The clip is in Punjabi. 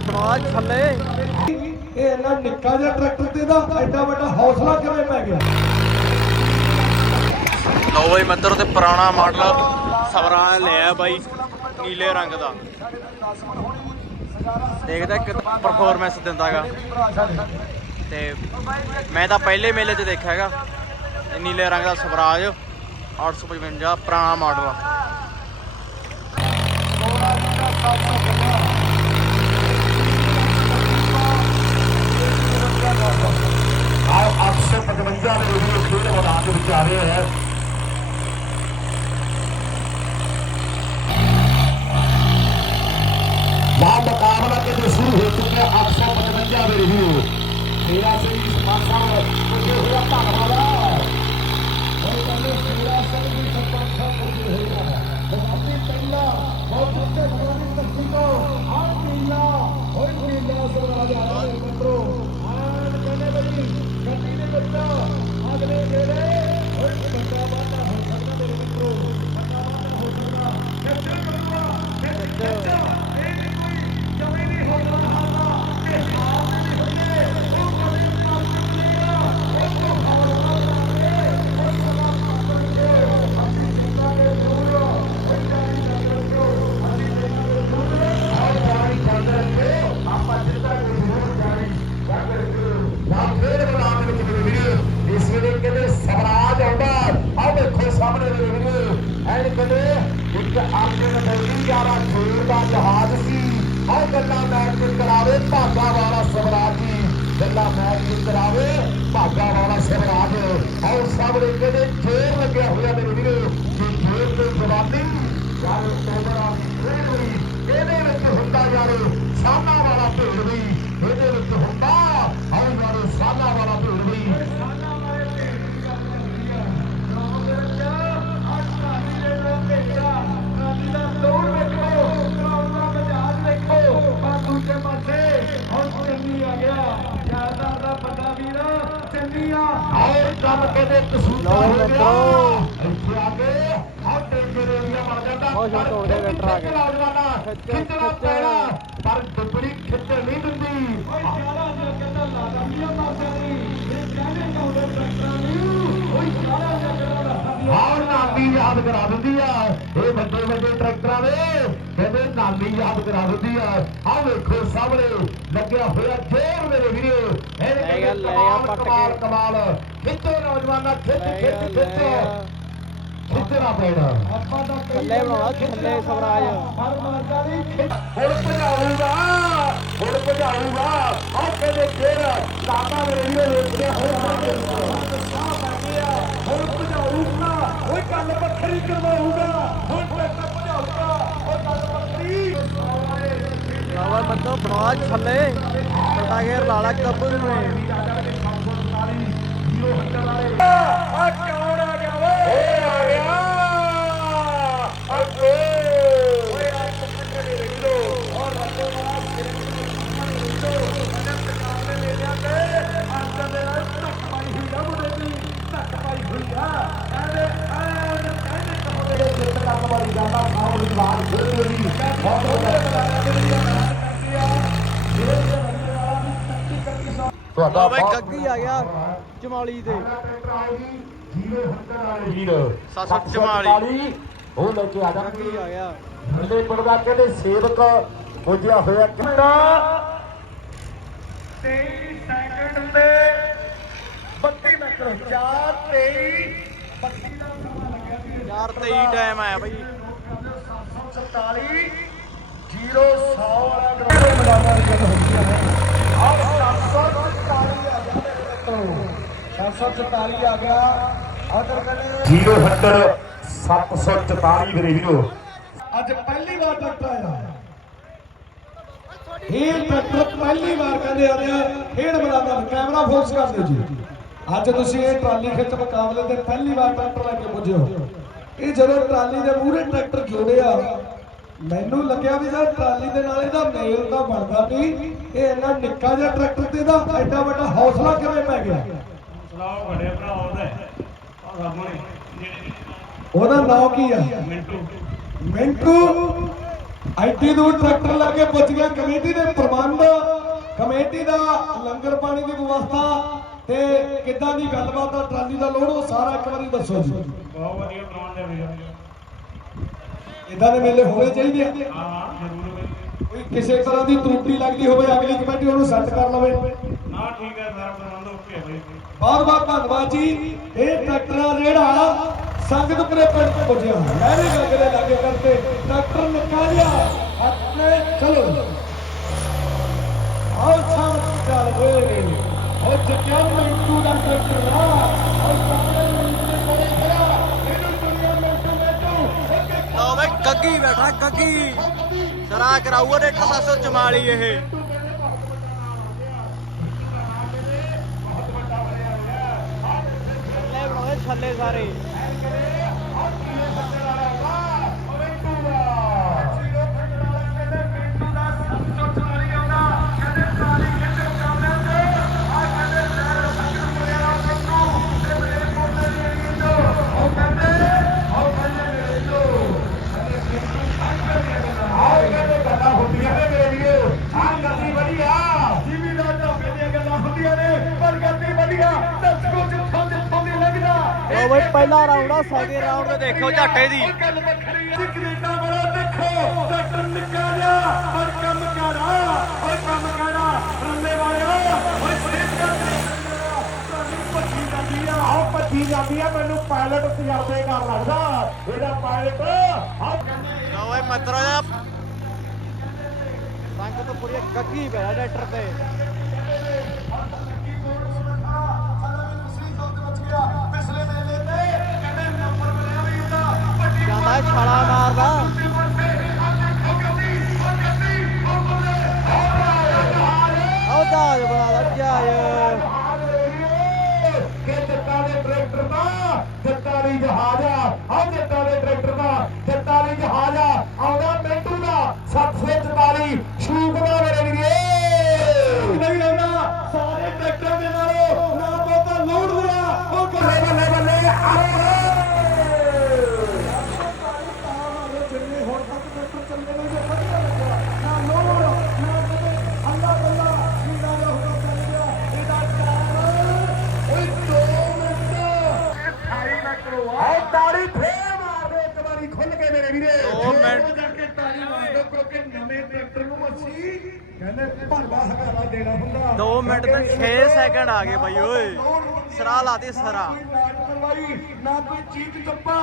ਬਨਵਾਜ ਥੱਲੇ। ਇਹ ਇੰਨਾ ਨਿੱਕਾ ਜਿਹਾ ਟਰੈਕਟਰ ਤੇ ਦਾ ਐਡਾ ਵੱਡਾ ਹੌਸਲਾ ਕਿਵੇਂ ਪੈ ਗਿਆ? ਲਓ ਬਈ ਮਿੱਤਰ ਤੇ ਪੁਰਾਣਾ ਮਾਡਲ ਸਵਰਾ ਲਿਆ ਬਾਈ ਨੀਲੇ ਰੰਗ ਦਾ। ਦੇਖਦਾ ਕਿ ਪਰਫਾਰਮੈਂਸ ਦਿੰਦਾਗਾ। ਤੇ ਮੈਂ ਤਾਂ ਪਹਿਲੇ ਮੇਲੇ 'ਚ ਦੇਖਿਆ ਹੈਗਾ ਇਹ ਨੀਲੇ ਰੰਗ ਦਾ ਸਵਰਾਜ 855 ਪੁਰਾਣਾ ਮਾਡਲ ਆ। ਆਓ 855 ਦੇ ਵੀਡੀਓ ਖੇਡ ਮੈਦਾਨ ਦੇ ਵਿੱਚ ਆ ਰਹੇ ਹੈ। ਲਾ ਮੁਕਾਬਲਾ ਕਿਤੇ ਸ਼ੁਰੂ ਹੋ ਚੁੱਕਿਆ 855 ਦੇ ਰਿਵਿਊ ਤੇਰਾ ਸਿੰਘ ਸਮਾਨ ਸਾਹਿਬ ਪੁੱਜੇ ਹੋਇਆ ਧੰਨਵਾਦ। ਉਹ ਕਹਿੰਦੇ ਤੇਰਾ ਸਿੰਘ ਦੀ ਸਰਪੰਚ ਸਾਹਿਬ ਪੁੱਜੇ ਹੋਇਆ ਆਪਣੀ ਪਹਿਲਾ ਬਹੁਤ ਉੱਤੇ ਬਣੀ ਤੱਕੀ ਕੋ ਆਹ ਪੀਲਾ ਹੋਈ ਪੀਲਾ ਸਵਰਾਜ ਆ ਰਿਹਾ ਮਿੱਤਰੋ ਆਹ ਕਹਿੰਦੇ ਬਈ ਗੱਡੀ ਦੇ ਵਿੱਚ ਅਗਲੇ ਗੇੜੇ ਹੋਈ ਬੱਚਾ ਵਾਦਾ ਹੋ ਸਕਦਾ ਮੇਰੇ ਮਿੱਤਰੋ ਬੱਚਾ ਵਾਦਾ ਹੋ ਸਕਦਾ ਖੇਚਲ ਕਰੂਗਾ ਖੇਚ ਖੇਚ ਇਹ ਨਹੀਂ ਕੋਈ ਜਮੇ ਨਹੀਂ ਹੋ ਰਹਾ ਇਹ ਹਾਲ ਨਹੀਂ ਹੋਈਏ ਉਹ ਕਦੇ ਕੰਮ ਕਰੇਗਾ ਉਹ ਤੋਂ ਹਾਲ ਕਰਾਂਗੇ ਉਹ ਸਮਾਂ ਕਰਾਂਗੇ ਅਸੀਂ ਜਿੰਨਾ ਦੇ ਦੂਰੋ ਉਹ ਜਾਣੀ ਰੱਖੋ ਅਸੀਂ ਜਿੰਨਾ ਦੇ ਦੂਰੋ ਆਹ ਜਾਣੀ ਚੱਲ ਰੱਖੋ ਆਪਾਂ ਜਿੰਨਾ ਦੇ ਦੂਰੋ ਜਾਣੀ ਚੱਲ ਰੱਖੋ ਨਾ ਫੇਰ ਮੈਦਾਨ ਦੇ ਵਿੱਚ ਮੇਰੇ ਵੀਡੀਓ ਇਸ ਵੇਲੇ ਕਹਿੰਦੇ ਸਵਰਾਜ ਆਉਂਦਾ ਆਹ ਦੇਖੋ ਸਾਹਮਣੇ ਮੇਰੇ ਵੀਡੀਓ ਐਨ ਕਹਿੰਦੇ ਇੱਕ ਆਰਜਨ ਬੈਲੀ ਯਾਰਾ ਖੇਡ ਦਾ ਜਹਾਜ਼ ਸੀ ਆਹ ਗੱਲਾਂ ਮੈਚ ਵਿੱਚ ਕਰਾਵੇ ਭਾਗਾ ਵਾਲਾ ਸਵਰਾਜ ਗੱਲਾਂ ਮੈਚ ਵਿੱਚ ਕਰਾਵੇ ਭਾਗਾ ਵਾਲਾ ਸਵਰਾਜ ਆਹ ਸਾਹਮਣੇ ਕਹਿੰਦੇ ਜੋਰ ਲੱਗਿਆ ਹੋਇਆ ਮੇਰੇ ਵੀਡੀਓ ਕਿ ਜੋਰ ਤੇ ਜਵਾਨੀ ਯਾਰ ਤੋਬਰਾ ਖੇਡ ਹੋਈ ਇਹਦੇ ਵਿੱਚ ਹੁੰਦਾ ਯਾਰ ਸਾਹਮਣਾ ਵਾਲਾ ਭੇਡ ਵੀ ਇਹਦੇ ਵਿੱਚ ਹੁੰਦਾ ਆਹ ਯਾਰ ਸਾਹਮਣਾ ਵਾਲਾ ਭੇਡ ਵੀ ਆਏ ਕੰਮ ਲਓ ਹੋ ਗਿਆ ਮਿੱਤਰੋ। ਇੱਥੇ ਆ ਕੇ ਟੇਕੇ ਦੇ ਏਰੀਆ ਬਣ ਜਾਂਦਾ ਸ਼ੌਕ ਹੋ ਕੇ। ਨੌਜਵਾਨਾਂ ਖਿੱਚ, ਖਿੱਚਣਾ ਖਿੱਚ। ਪੈਣਾ ਪਰ ਦੁਬੜੀ ਖਿੱਚਣ ਨਹੀਂ ਦਿੰਦੀ। ਓਏ ਸਾਰਾ ਜਿਹਾ ਕਹਿੰਦਾ ਲਾ ਦੰਦੀਆਂ ਪਾਸਿਆਂ ਦੀ? ਇਹ ਕਹਿੰਦੇ ਕਾਉਂਦੇ ਟਰੈਕਟਰਾਂ ਨੂੰ। ਓਏ ਸਾਰਾ ਜਿਹਾ ਕਹਿੰਦਾ ਆਹ ਨਾਲੀ ਯਾਦ ਕਰਾ ਦਿੰਦੀ ਆ। ਇਹ ਵੱਡੇ ਵੱਡੇ ਟਰੈਕਟਰਾਂ ਦੇ। ਕਹਿੰਦੇ ਨਾਲੀ ਯਾਦ ਕਰਾ ਦਿੰਦੀ ਆ। ਆਹ ਵੇਖੋ ਸਾਹਮਣੇ ਲੱਗਿਆ ਹੋਇਆ ਜੋਰ ਮੇਰੇ ਵੀਰੋ। ਇਹ ਲੈ ਲੈ ਕਮਾਲ ਕਮਾਲ। ਕਮਾਲ। ਖਿੱਚੋ ਨੌਜਵਾਨਾਂ ਖਿੱਚ ਲੈ ਖਿੱਚ ਲੈ ਖਿੱਚ ਖਿੱਚਣਾ ਪੈਣਾ ਥੱਲੇ ਬਣਾਉਣਾ ਥੱਲੇ ਸਵਰਾਜ। ਹੁਣ ਭਜਾਊਗਾ ਹੁਣ ਭਜਾਊਗਾ। ਆਹ ਕਹਿੰਦੇ ਫੇਰ ਲਾਤਾ ਵੀਰੋ ਵੇਖਿਆ ਹੋਇਆ ਹੁਣ ਭਜਾਊਗਾ ਓਏ ਗੱਲ ਵੱਖਰੀ ਕਰਵਾਊਗਾ। ਹੁਣ ਟਰੈਕਟਰ ਭਜਾਊਗਾ। ਓਏ ਗੱਲ ਵੱਖਰੀ ਲਓ ਬੱਤੋ ਬਨਵਾਜ ਥੱਲੇ ਵੱਡਾ ਗੇਰ ਲਾਲਾ ਕੱਬੂ ਨੇ। ਆ ਕੌਣ ਆ ਗਿਆ ਓਏ ਆ ਗਿਆ ਅੱਗੇ ਓਏ ਆ ਕਿੱਥੇ ਦੇ ਵੀਰੋ ਔਰ ਰੱਬੋ ਵਾਲਾ ਦੇ ਦੇ ਆ ਤੁਹਾਡਾ ਬਈ ਗੱਗੀ ਆ ਗਿਆ। ਚਮੌਲੀ ਤੇ ਵੀਰ 744 ਉਹ ਲੈ ਕੇ ਆ ਜਾ। ਗੱਗੀ ਆ ਗਿਆ? ਬੰਦੇ ਪਿੰਡ ਦਾ ਕਹਿੰਦੇ ਸੇਵਕ ਪੁੱਜਿਆ ਹੋਇਆ ਕਿੰਨਾ? 23 ਸੈਕਿੰਡ ਤੇ 32 ਮਿੰਟ 4 23 32 ਦਾ ਸਮਾਂ ਲੱਗਿਆ ਵੀਰ 4:23 ਟਾਈਮ ਆਇਆ ਬਈ। 747 0 100 ਵਾਲਾ ਗਰਾਉਂਡ ਮੈਦਾਨਾਂ ਦੀ ਗੱਲ ਹੁੰਦੀ ਹੈ ਆਹ 744 ਆ ਗਿਆ ਮੇਰੇ ਮਿੱਤਰੋ 744 ਆ ਗਿਆ। ਆਦਰ ਕਹਿੰਦੇ 0 744 ਵੀਰੇ ਵੀਰੋ। ਅੱਜ ਪਹਿਲੀ ਵਾਰ ਟਰੈਕਟਰ ਆਇਆ ਇਹ ਟਰੈਕਟਰ ਪਹਿਲੀ ਵਾਰ ਕਹਿੰਦੇ ਆ ਰਿਹਾ ਖੇਡ ਮੈਦਾਨਾਂ ਕੈਮਰਾ ਫੋਕਸ ਕਰ ਦਿਓ ਜੀ। ਅੱਜ ਤੁਸੀਂ ਇਹ ਟਰਾਲੀ ਖਿੱਚ ਮੁਕਾਬਲੇ ਤੇ ਪਹਿਲੀ ਵਾਰ ਟਰੈਕਟਰ ਲੈ ਕੇ ਪੁੱਜੇ ਹੋ। ਇਹ ਜਦੋਂ ਟਰਾਲੀ ਦੇ ਮੂਹਰੇ ਟਰੈਕਟਰ ਜੋੜਿਆ ਮੈਨੂੰ ਲੱਗਿਆ ਵੀ ਯਾਰ ਟਰਾਲੀ ਦੇ ਨਾਲ ਇਹਦਾ ਮੇਲ ਤਾਂ ਬਣਦਾ ਨਹੀਂ। ਇਹ ਇੰਨਾ ਨਿੱਕਾ ਜਿਹਾ ਟਰੈਕਟਰ ਤੇ ਦਾ ਐਡਾ ਵੱਡਾ ਹੌਸਲਾ ਕਿਵੇਂ ਪੈ ਗਿਆ? ਸਲਾਹ ਵੱਡੇ ਭਰਾ ਉਹਦਾ ਆ ਸਾਹਮਣੇ ਜਿਹੜੇ ਉਹਦਾ ਨਾਮ ਕੀ ਆ? ਮਿੰਟੂ। ਮਿੰਟੂ? ਐਡੀ ਦੂਰ ਟਰੈਕਟਰ ਲੈ ਕੇ ਪੁੱਜ ਗਿਆ। ਕਮੇਟੀ ਦੇ ਪ੍ਰਬੰਧ ਕਮੇਟੀ ਦਾ ਲੰਗਰ ਪਾਣੀ ਦੀ ਵਿਵਸਥਾ ਤੇ ਕਿੱਦਾਂ ਦੀ ਗੱਲਬਾਤ ਆ ਟਰਾਲੀ ਦਾ ਲੋਡ ਉਹ ਸਾਰਾ ਇੱਕ ਵਾਰੀ ਦੱਸੋ ਜੀ। ਬਹੁਤ ਵਧੀਆ ਪ੍ਰਬੰਧ ਹੈ ਵੀਰ ਇਦਾਂ ਦੇ ਮੇਲੇ ਹੋਣੇ ਚਾਹੀਦੇ ਆ। ਹਾਂ ਹਾਂ ਜ਼ਰੂਰ। ਬਈ ਕੋਈ ਕਿਸੇ ਤਰ੍ਹਾਂ ਦੀ ਤਰੁੱਟੀ ਲੱਗਦੀ ਹੋਵੇ ਅਗਲੀ ਕਮੇਟੀ ਉਹਨੂੰ ਸੈੱਟ ਕਰ ਲਵੇ। ਨਾ ਠੀਕ ਹੈ ਸਾਰਾ ਪ੍ਰਬੰਧ ਓਕੇ ਹੈ ਬਈ। ਬਹੁਤ ਬਹੁਤ ਧੰਨਵਾਦ ਜੀ। ਇਹ ਟਰੈਕਟਰ ਜਿਹੜਾ ਸੰਗਤਪੁਰੇ ਪਿੰਡ ਤੋਂ ਪੁੱਜਿਆ। ਵੀ ਗੱਲ ਦੇ ਲਾਗੇ ਕਰਤੇ ਟਰੈਕਟਰ ਨਿਕਾਲਿਆ ਆਪਣੇ ਚਲੋ। ਆਓ ਸਾਮ ਚੱਲ ਵੇ ਉਹ ਚੱਕਿਆ ਮਿੰਟੂ ਦਾ ਟਰੈਕਟਰ ਨਾ ਉਹ ਸਾਹਮਣੇ ਮਿੰਟੂ ਦੇ ਕੋਲੇ ਖੜਾ। ਇਹਨੂੰ ਦੁਨੀਆ ਮਿੰਟੂ ਮਿੰਟੂ। ਲਓ ਬਈ ਗੱਗੀ ਬੈਠਾ ਗੱਗੀ। ਸਰਾ ਕਰਾਊ ਉਹਦੇ ਟਸਾਸੋ ਚਮਾਲੀ ਇਹ। ਛੱਲੇ ਬਣਾਏ ਸਾਰੇ। ਪਹਿਲਾ ਰਾਉਂਡ ਆ ਸੈਕਿੰਡ ਰਾਉਂਡ ਤੇ ਦੇਖੋ ਝਾਟੇ ਦੀ। ਗੱਲ ਵੱਖਰੀ ਹੈ ਕੈਨੇਡਾ ਵਾਲਾ ਦੇਖੋ ਡਾਕਟਰ ਨਿਕਾਲਿਆ ਹਰ ਕੰਮ ਕਰਾ ਹਰ ਕੰਮ ਕਰਾ ਰੱਲੇ ਵਾਲਿਆ ਓਏ ਸੇਧ ਕਰ ਭੱਜੀ ਜਾਂਦੀ ਆ ਆਹ ਭੱਜੀ ਜਾਂਦੀ ਆ ਮੈਨੂੰ ਪਾਇਲਟ ਤਜਰਬੇ ਕਰ ਲੱਗਦਾ। ਇਹਦਾ ਪਾਇਲਟ ਆਹ ਲਓ ਬਈ ਮਤਰੋ ਦਾ। ਸੰਗ ਤੋਂ ਪੂਰੀ ਗੱਗੀ ਪਿਆ ਟਰੈਕਟਰ ਤੇ। ਪਿਛਲੇ ਮੇਲੇ ਤੇ ਕਹਿੰਦੇ ਨੰਬਰ ਮਿਲਿਆ ਵੀ ਉਹਦਾ ਛਾਲਾ ਮਾਰਦਾ। ਜਹਾਜ਼ ਬਣਾ ਜਹਾਜ਼ ਕਿ ਜੱਟਾਂ ਦੇ ਟਰੈਕਟਰ ਦਾ ਜੱਟਾਂ ਦੀ ਜਹਾਜ਼ ਆ। ਆਹ ਜੱਟਾਂ ਦੇ ਟਰੈਕਟਰ ਦਾ ਜੱਟਾਂ ਦੀ ਜਹਾਜ਼ ਆ। ਆਉਂਦਾ ਮਿੰਟੂ ਦਾ 744 ਕਹਿੰਦੇ ਭਰਵਾ ਹਗਾਰਾ ਦੇਣਾ ਹੁੰਦਾ। 2 ਮਿੰਟ ਤੇ 6 ਸੈਕਿੰਡ ਆ ਗਏ ਬਾਈ ਓਏ। ਸਰਾ ਲਾਤੀ ਸਰਾ ਨਾ ਕੋਈ ਚੀਜ਼ ਚੱਪਾ